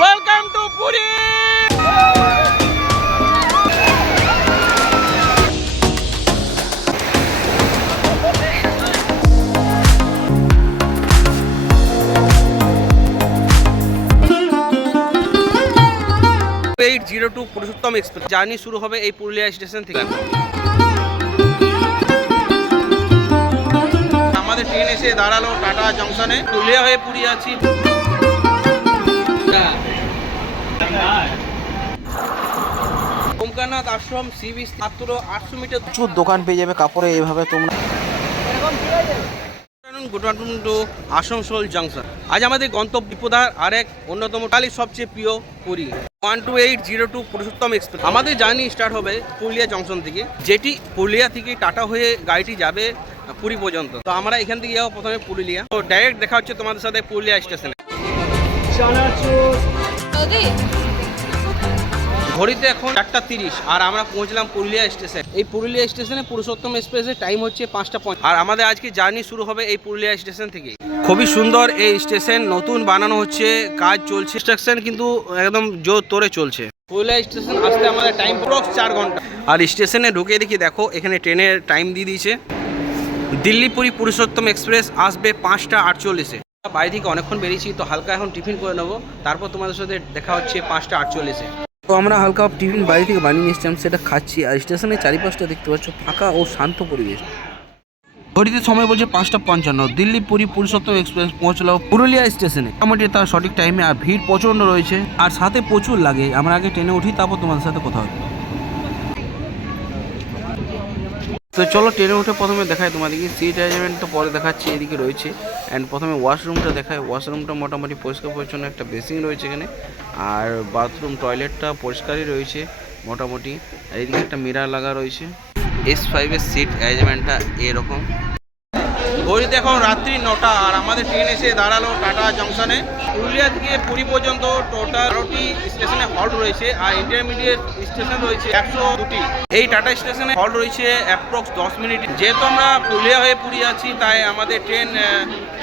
Welcome to Puri eight zero two Purushottam express. Journey শুরু হবে এই পুরুলিয়া স্টেশন থেকে। আমাদের ট্রেন এসে দাঁড়াল টাটা জংশনে। পুরুলিয়া হয়ে পুরী আছি ওমকারনাথ আশ্রম সি বিচ মাত্র আটশো মিটার প্রচুর দোকান পেয়ে যাবে কাপড়ে এইভাবে তোমরা। Good Asansol junction. আজ আমাদের গন্তব্য বিপদার আরেক অন্যতম কালী সবচেয়ে প্রিয় Puri. One two eight zero two Purushottam express. আমাদের জার্নি স্টার্ট হবে পুরুলিয়া জংশন থেকে যেটি পুরুলিয়া থেকে টাটা হয়ে গাড়িটি যাবে পুরী পর্যন্ত। তো আমরা এখান থেকে যাব প্রথমে পুরুলিয়া। তো ডাইরেক্ট দেখা হচ্ছে তোমাদের সাথে পুরুলিয়া স্টেশনে। ঘড়িতে এখন চারটা তিরিশ, আর আমরা পৌঁছলাম পুরুলিয়া স্টেশন। এই পুরুলিয়া স্টেশনে পুরুষোত্তম এক্সপ্রেসের টাইম হচ্ছে পাঁচটা পঁয়ত্রিশ আর আমাদের আজকে জার্নি শুরু হবে এই পুরুলিয়া স্টেশন থেকে। খুবই সুন্দর এই স্টেশন, নতুন বানানো হচ্ছে, কাজ চলছে। স্ট্রাকশন কিন্তু একদম জোর তোরে চলছে। পুরুলিয়া স্টেশন আসতে আমাদের টাইম প্রক্স চার ঘণ্টা। আর স্টেশনে ঢুকে দেখি, দেখো, এখানে ট্রেনের টাইম দিয়ে দিয়েছে। দিল্লি পুরী পুরুষোত্তম এক্সপ্রেস আসবে পাঁচটা আটচল্লিশে। বাড়ি থেকে অনেকক্ষণ বেরিয়েছি, তো হালকা এখন টিফিন করে নেব। তারপর তোমাদের সাথে দেখা হচ্ছে পাঁচটা আটচল্লিশে। তো আমরা হালকা টিফিন বাড়ি থেকে বানিয়ে নিয়ে এসেছিলাম, সেটা খাচ্ছি। আর স্টেশনের চারিপাশটা দেখতে পাচ্ছ, ফাঁকা ও শান্ত পরিবেশ। ঘড়িতে সময় বলছে পাঁচটা পঞ্চান্ন। দিল্লি পুরী পুরুষোত্তম এক্সপ্রেস পৌঁছলো পুরুলিয়া স্টেশনে। মোটামুটি তার সঠিক টাইমে আর ভিড় প্রচণ্ড রয়েছে। আর সাথে প্রচুর লাগে। আমরা আগে ট্রেনে উঠি, তারপর তোমাদের সাথে কথা হবে। তো চলো ট্রেনে উঠে প্রথমে দেখায় তোমাদেরকে সিট অ্যারেঞ্জমেন্ট তো পরে দেখাচ্ছি, এদিকে রয়েছে। অ্যান্ড প্রথমে ওয়াশরুমটা দেখায় ওয়াশরুমটা মোটামুটি পরিষ্কার পরিচ্ছন্ন একটা বেসিং রয়েছে এখানে। আর বাথরুম টয়লেটটা পরিষ্কারই রয়েছে মোটামুটি। এদিকে একটা মিরার লাগা রয়েছে। এস ফাইভের সিট অ্যারেঞ্জমেন্টটা এরকম। ঘড়িতে এখন রাত্রি নটা, আর আমাদের ট্রেন এসে দাঁড়াল টাটা জংশনে। পুরুলিয়া থেকে পুরী পর্যন্ত টোটাল বারোটি স্টেশনে হল্ট রয়েছে, আর ইন্টারমিডিয়েট স্টেশন রয়েছে একশো দুটি। এই টাটা স্টেশনে হল্ট রয়েছে অ্যাপ্রক্স দশ মিনিট। যেহেতু আমরা পুরুলিয়া হয়ে পুরী আছি তাই আমাদের ট্রেন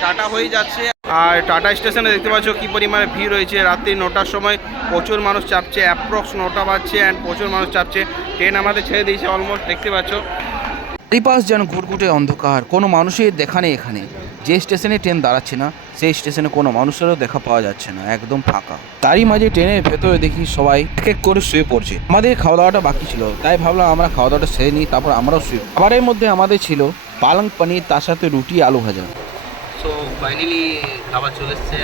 টাটা হয়ে যাচ্ছে। আর টাটা স্টেশনে দেখতে পাচ্ছ কি পরিমাণে ভিড় রয়েছে। রাত্রি নটার সময় প্রচুর মানুষ চাপছে অ্যাপ্রক্স নটা বাজছে অ্যান্ড প্রচুর মানুষ চাপছে। ট্রেন আমাদের ছেড়ে দিয়েছে অলমোস্ট দেখতে পাচ্ছ। চারিপাশ যেন ঘুরঘুটে অন্ধকার, কোনো মানুষের দেখা নেই এখানে। যে স্টেশনে ট্রেন দাঁড়াচ্ছে না, সেই স্টেশনে কোনো মানুষেরও দেখা পাওয়া যাচ্ছে না, একদম ফাঁকা। তারই মাঝে ট্রেনের ভেতরে দেখি সবাই এক এক করে শুয়ে পড়ছে। আমাদের খাওয়া দাওয়াটা বাকি ছিল, তাই ভাবলাম আমরা খাওয়া দাওয়াটা সেরে নিই, তারপর আমরাও শুয়ে খাবারের মধ্যে আমাদের ছিল পালং পনির, তার সাথে রুটি, আলু ভাজা। ফাইনালি খাবার চলে এসছে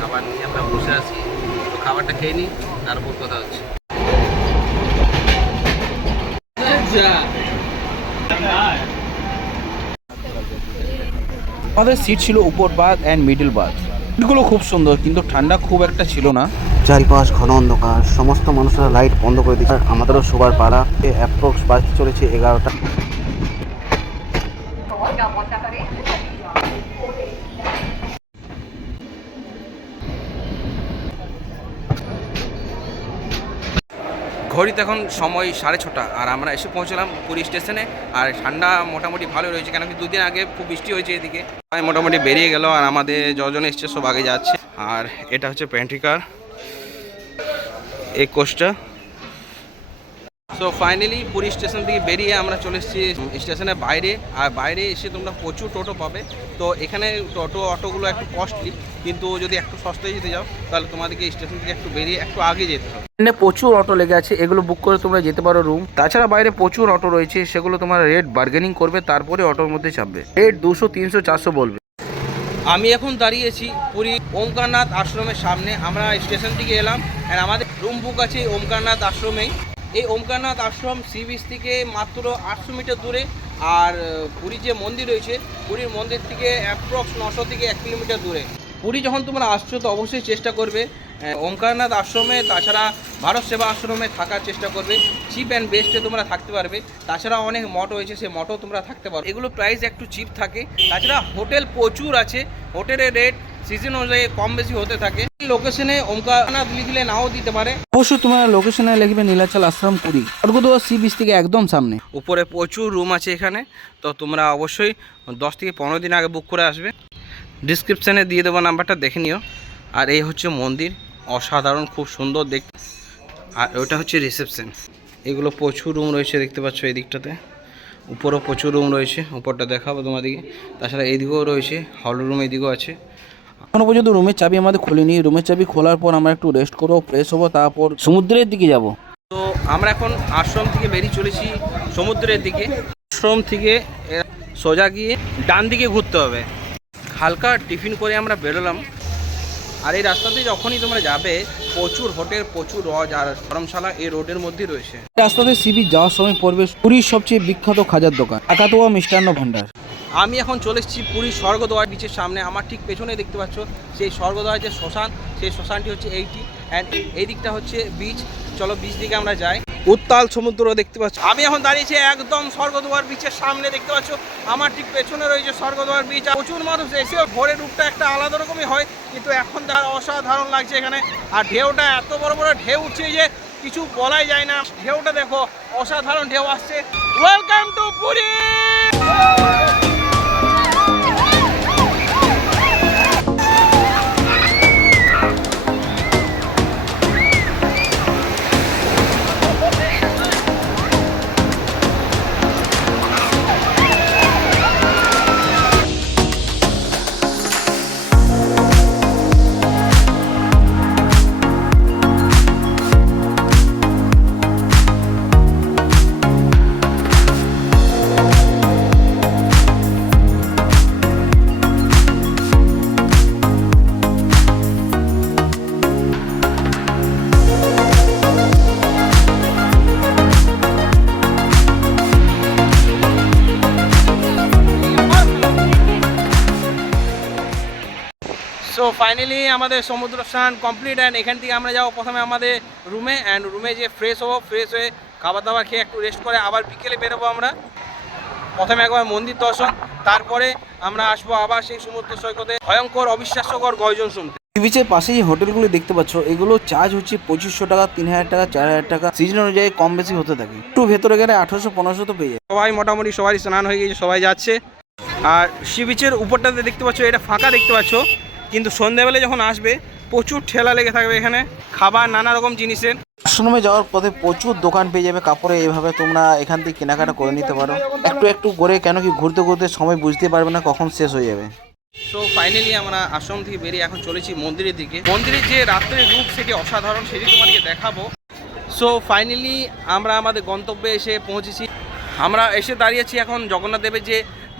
খাবার নিয়ে আমরা বসে আছি। খাবারটা খেয়ে নিই, তারপর কথা হচ্ছে। আমাদের সিট ছিল উপর বাদ অ্যান্ড মিডল বাদ। সিটগুলো খুব সুন্দর, কিন্তু ঠান্ডা খুব একটা ছিল না। চারিপাশ ঘন অন্ধকার, সমস্ত মানুষরা লাইট বন্ধ করে দিচ্ছে আমাদেরও শোবার পাড়া অ্যাপ্রক্স বাজতে চলেছে এগারোটা। ঘড়িতে এখন সময় সাড়ে ছটা, আর আমরা এসে পৌঁছলাম পুরী স্টেশনে, আর ঠান্ডা মোটামুটি ভালো রয়েছে কেন কি দুদিন আগে খুব বৃষ্টি হয়েছে এদিকে। আমি মোটামুটি বেরিয়ে গেল, আর আমাদের যজন এসছে, সব আগে যাচ্ছে। আর এটা হচ্ছে প্যান্ট্রিকার এই কোচটা। সো ফাইনালি পুরী স্টেশন থেকে বেরিয়ে আমরা চলে এসেছি স্টেশনের বাইরে। আর বাইরে এসে তোমরা প্রচুর টোটো পাবে। তো এখানে টোটো অটোগুলো একটু কস্টলি কিন্তু যদি একটু সস্তায় যেতে যাও তাহলে তোমাদেরকে স্টেশন থেকে একটু বেরিয়ে একটু আগে যেতে হবে। এখানে প্রচুর অটো লেগে আছে এগুলো বুক করে তোমরা যেতে পারো রুম তাছাড়া বাইরে প্রচুর অটো রয়েছে সেগুলো তোমার রেট বার্গেনিং করবে তারপরে অটোর মধ্যে চাপবে। রেট দুশো তিনশো চারশো বলবে। আমি এখন দাঁড়িয়েছি পুরী ওমকারনাথ আশ্রমের সামনে। আমরা স্টেশন থেকে এলাম আর আমাদের রুম বুক আছে ওমকারনাথ আশ্রমেই। এই ওমকারনাথ আশ্রম সি বিচ থেকে মাত্র আটশো মিটার দূরে, আর পুরীর যে মন্দির রয়েছে, পুরীর মন্দির থেকে অ্যাপ্রক্স নশো থেকে এক কিলোমিটার দূরে। পুরী যখন তোমরা আসছো, তো অবশ্যই চেষ্টা করবে ওমকারনাথ আশ্রমে তাছাড়া ভারত সেবা আশ্রমে থাকার চেষ্টা করবে। চিপ অ্যান্ড বেস্টে তোমরা থাকতে পারবে। তাছাড়া অনেক মঠ রয়েছে সে মঠও তোমরা থাকতে পারবে এগুলো প্রাইস একটু চিপ থাকে। তাছাড়া হোটেল প্রচুর আছে। হোটেলের রেট সিজন অনুযায়ী কম বেশি হতে থাকে। লোকেশনে ওমকারনাথ লিখলে নাও দিতে পারে। অবশ্যই তোমরা লোকেশনে লিখবে নীলাচল আশ্রম পুরী। স্বর্গদুয়ার সি বিচ থেকে একদম সামনে। উপরে প্রচুর রুম আছে এখানে। তো তোমরা অবশ্যই দশ থেকে পনেরো দিন আগে বুক করে আসবে। ডিসক্রিপশানে দিয়ে দেবো নাম্বারটা দেখে নিও। আর এই হচ্ছে মন্দির। অসাধারণ খুব সুন্দর দেখতে। আর ওটা হচ্ছে রিসেপশন। এগুলো প্রচুর রুম রয়েছে দেখতে পাচ্ছ এই দিকটাতে উপরেও প্রচুর রুম রয়েছে উপরটা দেখাবো তোমাদেরকে। তাছাড়া এইদিকেও রয়েছে হল রুম এইদিকেও আছে। এখনও পর্যন্ত রুমের চাবি আমাদের খুলিনি। রুমের চাবি খোলার পর আমরা একটু রেস্ট করব ফ্রেশ হব তারপর সমুদ্রের দিকে যাব। তো আমরা এখন আশ্রম থেকে বেরিয়ে চলেছি সমুদ্রের দিকে। আশ্রম থেকে সোজা গিয়ে ডান দিকে ঘুরতে হবে। হালকা টিফিন করে আমরা বেরোলাম। আর এই রাস্তাতে যখনই তোমরা যাবে প্রচুর হোটেল প্রচুর রজ আর ধর্মশালা এই রোডের মধ্যে রয়েছে। রাস্তাতে সিবি যাওয়ার সময় পড়বে পুরীর সবচেয়ে বিখ্যাত খাজার দোকান একাতোয়া মিষ্টান্ন ভান্ডার। আমি এখন চলে এসেছি পুরীর স্বর্গদ্বার বিচের সামনে। আমার ঠিক পেছনে দেখতে পাচ্ছ সেই স্বর্গদ্বার যে শ্মশান সেই শ্মশানটি হচ্ছে এইটি। অ্যান্ড এই দিকটা হচ্ছে বিচ চলো বিচ দিকে আমরা যাই। উত্তাল সমুদ্র দেখতে পাচ্ছ। আমি এখন দাঁড়িয়েছি একদম স্বর্গদুয়ার বিচের সামনে, দেখতে পাচ্ছ? আমার ঠিক পেছনে রয়েছে স্বর্গদুয়ার বিচ আর প্রচুর মানুষ এসেও ভোরের রূপটা একটা আলাদা রকমই হয়, কিন্তু এখন তার অসাধারণ লাগছে এখানে। আর ঢেউটা এত বড় বড় ঢেউ উঠছে যে কিছু বলাই যায় না। ঢেউটা দেখো, অসাধারণ ঢেউ আসছে। ওয়েলকাম টু পুরী ফাইনালি আমাদের সমুদ্র স্নান কমপ্লিট অ্যান্ড এখান থেকে আমরা যাব প্রথমে আমাদের রুমে অ্যান্ড রুমে যে ফ্রেশ হব ফ্রেশ হয়ে খাবার দাবার খেয়ে একটু রেস্ট করে আবার বিকেলে বেরোবো আমরা। প্রথমে একবার মন্দির দর্শন তারপরে আমরা আসব আবার সেই সমুদ্র সৈকতে। ভয়ঙ্কর অবিশ্বাস্যকর গর্জন শুনতে। বিচের পাশে যে হোটেলগুলো দেখতে পাচ্ছ এগুলো চার্জ হচ্ছে পঁচিশশো টাকা তিন হাজার টাকা চার হাজার টাকা। সিজন অনুযায়ী কম বেশি হতে থাকে। একটু ভেতরে গেলে আঠারোশো পনেরোশো তো পেয়ে যায় সবাই মোটামুটি সবাই স্নান হয়ে গেছে সবাই যাচ্ছে। আর সি বিচের উপরটাতে দেখতে পাচ্ছ এটা ফাঁকা দেখতে পাচ্ছ। কিন্তু সন্ধ্যাবেলা যখন আসবে প্রচুর ঠেলা লেগে থাকবে এখানে খাবার নানা রকম জিনিসের। আশ্রমে যাওয়ার পথে প্রচুর দোকান পেয়ে যাবে কাপড়ে এইভাবে তোমরা এখান থেকে কেনাকাটা করে নিতে পারো। একটু একটু করে কেন কি ঘুরতে ঘুরতে সময় বুঝতে পারবে না কখন শেষ হয়ে যাবে। সো ফাইনালি আমরা আশ্রম থেকে বেরিয়ে এখন চলেছি মন্দিরের দিকে। মন্দিরের যে রাত্রের রূপ সেটি অসাধারণ সেটি তোমাদেরকে দেখাবো। সো ফাইনালি আমরা আমাদের গন্তব্যে এসে পৌঁছেছি। আমরা এসে দাঁড়িয়েছি এখন জগন্নাথ দেবের যে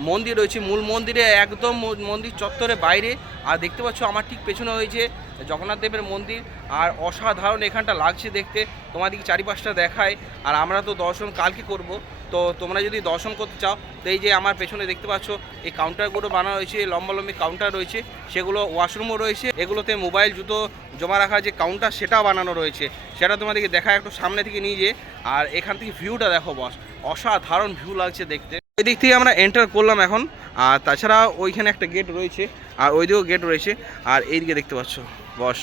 মন্দির রয়েছে, মূল মন্দিরে একদম মন্দির চত্বরে বাইরে। আর দেখতে পাচ্ছ আমার ঠিক পেছনে হয়েছে জগন্নাথ দেবের মন্দির। আর অসাধারণ এখানটা লাগছে দেখতে। তোমাদেরকে চারিপাশটা দেখায়। আর আমরা তো দর্শন কালকে করব। তো তোমরা যদি দর্শন করতে চাও, তো এই যে আমার পেছনে দেখতে পাচ্ছ, এই কাউন্টারগুলো বানানো রয়েছে, লম্বা লম্বি কাউন্টার রয়েছে, সেগুলো ওয়াশরুমও রয়েছে। এগুলোতে মোবাইল জুতো জমা রাখার যে কাউন্টার সেটাও বানানো রয়েছে। সেটা তোমাদেরকে দেখা একটু সামনে থেকে নিয়ে যেয়ে। আর এখান থেকে ভিউটা দেখো বস অসাধারণ ভিউ লাগছে দেখতে। দিক থেকে আমরা এন্টার করলাম এখন। আর তাছাড়া ওইখানে একটা গেট রয়েছে, আর ওই দিকেও গেট রয়েছে। আর এইদিকে দেখতে পাচ্ছ, বস,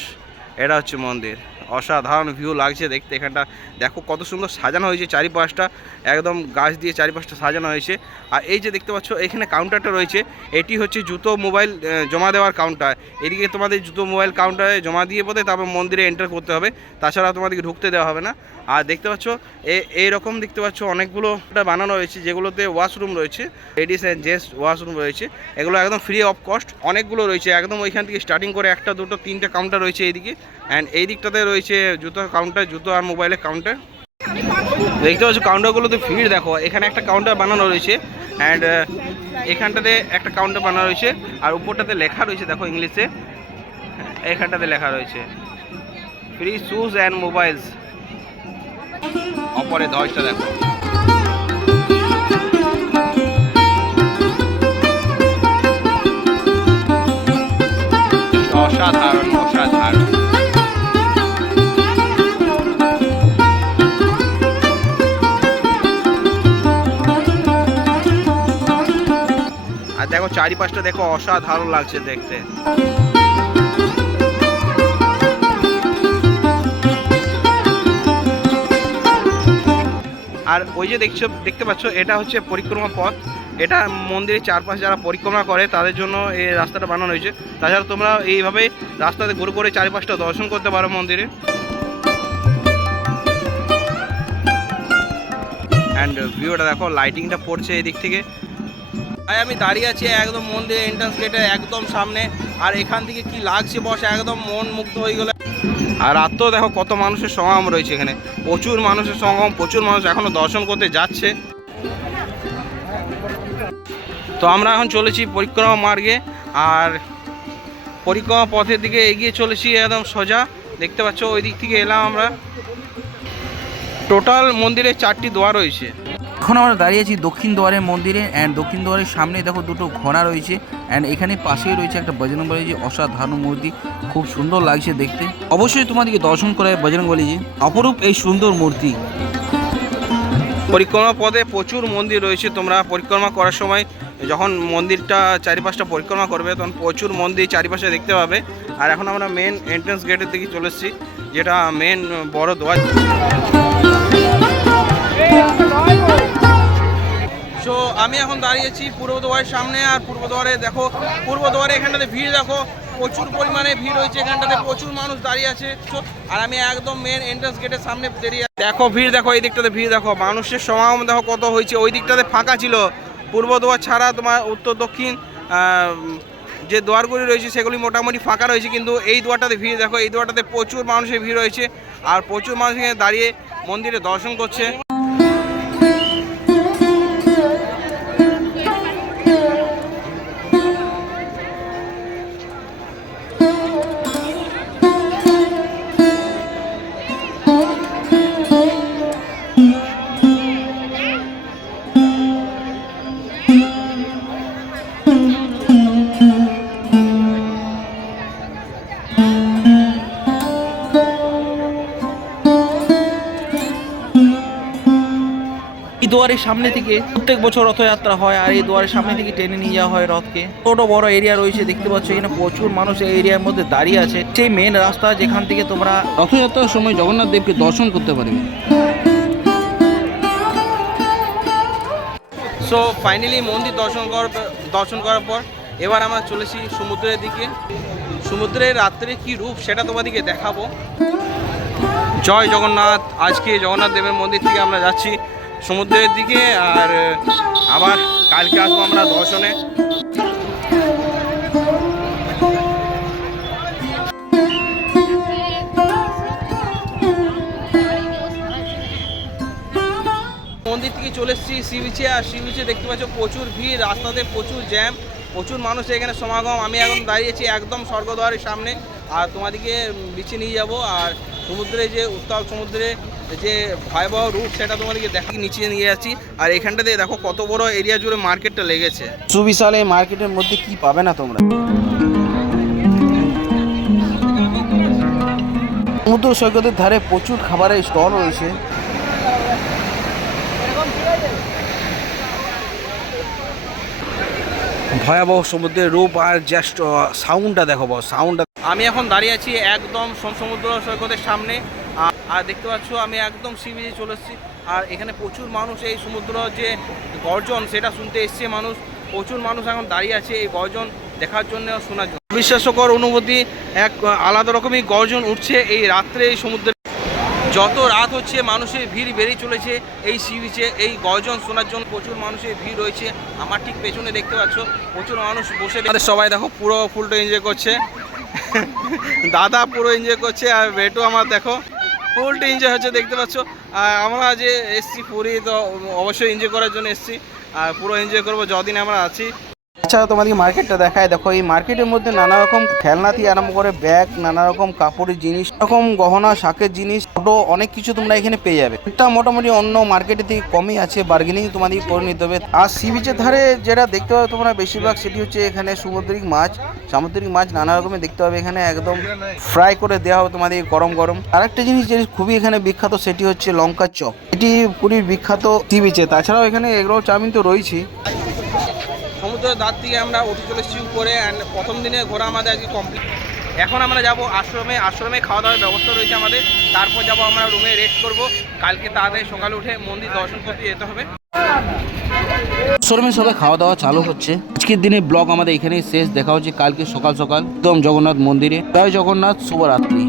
এটা হচ্ছে মন্দির। অসাধারণ ভিউ লাগছে দেখতে এখানটা। দেখো কত সুন্দর সাজানো হয়েছে চারিপাশটা, একদম গাছ দিয়ে চারিপাশটা সাজানো হয়েছে। আর এই যে দেখতে পাচ্ছ, এখানে কাউন্টারটা রয়েছে, এটি হচ্ছে জুতো মোবাইল জমা দেওয়ার কাউন্টার এদিকে তোমাদের জুতো মোবাইল কাউন্টারে জমা দিয়ে বোধ তারপর মন্দিরে এন্টার করতে হবে, তাছাড়া তোমাদেরকে ঢুকতে দেওয়া হবে না। আর দেখতে পাচ্ছ এইরকম দেখতে পাচ্ছ অনেকগুলো বানানো রয়েছে, যেগুলোতে ওয়াশরুম রয়েছে লেডিস অ্যান্ড জেন্টস ওয়াশরুম রয়েছে। এগুলো একদম ফ্রি অফ কস্ট অনেকগুলো রয়েছে, একদম ওইখান থেকে স্টার্টিং করে একটা, দুটো, তিনটে কাউন্টার রয়েছে এইদিকে। অ্যান্ড এই দিকটাতে রয়েছে জুতোর কাউন্টার জুতো আর মোবাইলের কাউন্টার দেখতে পাচ্ছ কাউন্টারগুলোতে ভিড়, দেখো, এখানে একটা কাউন্টার বানানো রয়েছে। অ্যান্ড এখানটাতে একটা কাউন্টার বানানো রয়েছে। আর উপরটাতে লেখা রয়েছে, দেখো ইংলিশে। এখানটাতে লেখা রয়েছে ফ্রি শুজ অ্যান্ড মোবাইলস অপরে দশটা দেখো। চারিপাশটা দেখো অসাধারণ লাগছে দেখতে। আর ওই যে দেখছ, দেখতে পাচ্ছ, এটা হচ্ছে পরিক্রমা পথ। এটা মন্দিরের চারপাশে যারা পরিক্রমা করে, তাদের জন্য এই রাস্তাটা বানানো হয়েছে। তাছাড়া তোমরা এইভাবে রাস্তাতে ঘুরে ঘুরে চারিপাশটা দর্শন করতে পারো মন্দিরে। অ্যান্ড ভিউটা দেখো লাইটিংটা পড়ছে এই দিক থেকে। ভাই, আমি দাঁড়িয়ে আছি একদম মন্দিরের এন্ট্রান্স গেটের একদম সামনে। আর এখান থেকে কি লাগছে বসে? একদম মন মুগ্ধ হয়ে গেল। আর রাত্রেও দেখো কত মানুষের সমাগম রয়েছে এখানে। প্রচুর মানুষের সমাগম, প্রচুর মানুষ এখনও দর্শন করতে যাচ্ছে। তো আমরা এখন চলেছি পরিক্রমা মার্গে। আর পরিক্রমা পথের দিকে এগিয়ে চলেছি একদম সোজা। দেখতে পাচ্ছ, ওই দিক থেকে এলাম আমরা। টোটাল মন্দিরে চারটি দোয়া রয়েছে। এখন আমরা দাঁড়িয়ে আছি দক্ষিণ দুয়ারের মন্দিরে অ্যান্ড দক্ষিণ দুয়ারের সামনে দেখো দুটো ঘোড়া রয়েছে অ্যান্ড এখানে পাশেই রয়েছে একটা বজরংবলী যে অসাধারণ মূর্তি, খুব সুন্দর লাগছে দেখতে। অবশ্যই তোমাদেরকে দর্শন করায় বজরংবলী যে অপরূপ এই সুন্দর মূর্তি। পরিক্রমা পদে প্রচুর মন্দির রয়েছে, তোমরা পরিক্রমা করার সময় যখন মন্দিরটা চারিপাশটা পরিক্রমা করবে, তখন প্রচুর মন্দির চারিপাশে দেখতে পাবে। আর এখন আমরা মেন এন্ট্রান্স গেটের দিকে চলে এসেছি, যেটা মেন বড় দোয়ার। সো আমি এখন দাঁড়িয়েছি পূর্ব দুয়ারের সামনে আর পূর্ব দুয়ারে দেখো, পূর্ব দুয়ারে এখানটাতে ভিড় দেখো, প্রচুর পরিমাণে ভিড় হয়েছে এখানটাতে, প্রচুর মানুষ দাঁড়িয়ে আছে। আর আমি একদম মেন এন্ট্রান্স গেটের সামনে দাঁড়িয়ে দেখো ভিড় দেখো, এই দিকটাতে ভিড় দেখো, মানুষের সমাগম দেখো কত হয়েছে। ওই দিকটাতে ফাঁকা ছিল। পূর্ব দুয়ার ছাড়া তোমার উত্তর, দক্ষিণ যে দুয়ারগুলি রয়েছে সেগুলি মোটামুটি ফাঁকা রয়েছে, কিন্তু এই দুয়ারটাতে ভিড় দেখো, এই দুয়ারটাতে প্রচুর মানুষের ভিড় রয়েছে আর প্রচুর মানুষ এখানে দাঁড়িয়ে মন্দিরে দর্শন করছে। দুয়ারের সামনে থেকে প্রত্যেক বছর রথযাত্রা হয় আর এই দুয়ারের সামনে থেকে টেনে নিয়ে যাওয়া হয় রথকে। ছোট, বড় এরিয়া রয়েছে, দেখতে পাচ্ছ এখানে প্রচুর মানুষ এই এরিয়ার মধ্যে দাঁড়িয়ে আছে। সেই মেন রাস্তা যেখান থেকে তোমরা রথযাত্রার সময় জগন্নাথ দেবকে দর্শন করতে পারবে। সো ফাইনালি মন্দির দর্শন করার দর্শন করার পর এবার আমরা চলেছি সমুদ্রের দিকে। সমুদ্রের রাত্রে কি রূপ সেটা তোমাদেরকে দেখাবো। জয় জগন্নাথ, আজকে জগন্নাথ দেবের মন্দির থেকে আমরা যাচ্ছি। সমুদ্রের দিকে আর আবার কালকে আসব আমরা দর্শনে। মন্দির থেকে চলে এসেছি সি বিচে আর সি বিচে দেখতে পাচ্ছ প্রচুর ভিড়, রাস্তাতে প্রচুর জ্যাম প্রচুর মানুষ এখানে সমাগম। আমি এখন দাঁড়িয়েছি একদম স্বর্গদ্বারের সামনে, আর তোমাদেরকে বিচে নিয়ে যাব। আর সমুদ্রে যে উত্তাল সমুদ্রে যে ভয়াবহ রূপ সেটা তোমাদেরকে দেখি নিচে নিয়ে যাচ্ছি। আর এখানটাতে দেখো কত বড় এরিয়া জুড়ে মার্কেটটা লেগেছে। সুবিশাল এই মার্কেটের মধ্যে কি পাবে না তোমরা? সমুদ্র সৈকতের ধারে প্রচুর খাবারের স্টল রয়েছে। ভয়াবহ সমুদ্রের রূপ আর জাস্ট সাউন্ডটা দেখো সাউন্ডটা আমি এখন দাঁড়িয়ে আছি একদম সমুদ্র সৈকতের সামনে। আর দেখতে পাচ্ছ, আমি একদম সি বিচে চলে এসেছি। আর এখানে প্রচুর মানুষ, এই সমুদ্র যে গর্জন, সেটা শুনতে এসছে মানুষ। প্রচুর মানুষ এখন দাঁড়িয়ে আছে এই গর্জন দেখার জন্য, শোনার জন্য। বিশ্বাসকর অনুভূতি, এক, আলাদা রকমই গর্জন উঠছে এই রাত্রে এই সমুদ্রে। যত রাত হচ্ছে, মানুষের ভিড় বেড়ে চলেছে এই সি বিচে। এই গর্জন শোনার জন্য প্রচুর মানুষের ভিড় রয়েছে। আমার ঠিক পেছনে দেখতে পাচ্ছ, প্রচুর মানুষ বসে সবাই দেখো, পুরো ফুলটা এনজয় করছে। দাদা পুরো এনজয় করছে, আর বেটু আমার দেখো। ফুলটা এনজয় হচ্ছে, দেখতে পাচ্ছ। আমরা যে এসছি পুরী, তো অবশ্যই এনজয় করার জন্য এসছি। আর পুরো এনজয় করব যদিন আমরা আছি। আচ্ছা তোমাদেরকে মার্কেটটা দেখায়, দেখো এই মার্কেটের মধ্যে নানা রকম খেলনা থেকে আরম্ভ করে ব্যাগ নানা রকম কাপড়ের জিনিস রকম গহনা, শাকের জিনিস ছোটো অনেক কিছু তোমরা এখানে পেয়ে যাবে। এটা মোটামুটি অন্য মার্কেটের থেকে কমই আছে বার্গেনিং তোমাদেরকে করে নিতে হবে। আর সি বিচের ধারে যেটা দেখতে পাবে তোমরা বেশিরভাগ, সেটি হচ্ছে এখানে সামুদ্রিক মাছ সামুদ্রিক মাছ নানা রকমের দেখতে পাবে এখানে, একদম ফ্রাই করে দেওয়া হবে তোমাদের গরম গরম। আরেকটা জিনিস যেটি খুবই এখানে বিখ্যাত, সেটি হচ্ছে লঙ্কার চপ। এটি পুরীর বিখ্যাত সি বিচে তাছাড়াও এখানে এগরোল চাউমিন তো রয়েছে। সমুদ্রের দাঁত থেকে আমরা উঠে চলে এসেছি উপরে অ্যান্ড প্রথম দিনে ঘোরা আমাদের আজকে কমপ্লিট এখন আমরা যাব আশ্রমে আশ্রমে খাওয়া দাওয়ার ব্যবস্থা রয়েছে আমাদের। তারপর যাব আমরা রুমে রেস্ট করব। কালকে তাড়াতাড়ি সকালে উঠে মন্দির দর্শন করতে যেতে হবে। শোরুমে সবাই খাওয়া দাওয়া চালু হচ্ছে। আজকের দিনে ব্লগ আমাদের এখানেই শেষ। দেখা হচ্ছে কালকে সকাল সকাল। একদম জগন্নাথ মন্দিরে। জয় জগন্নাথ, শুভরাত্রি।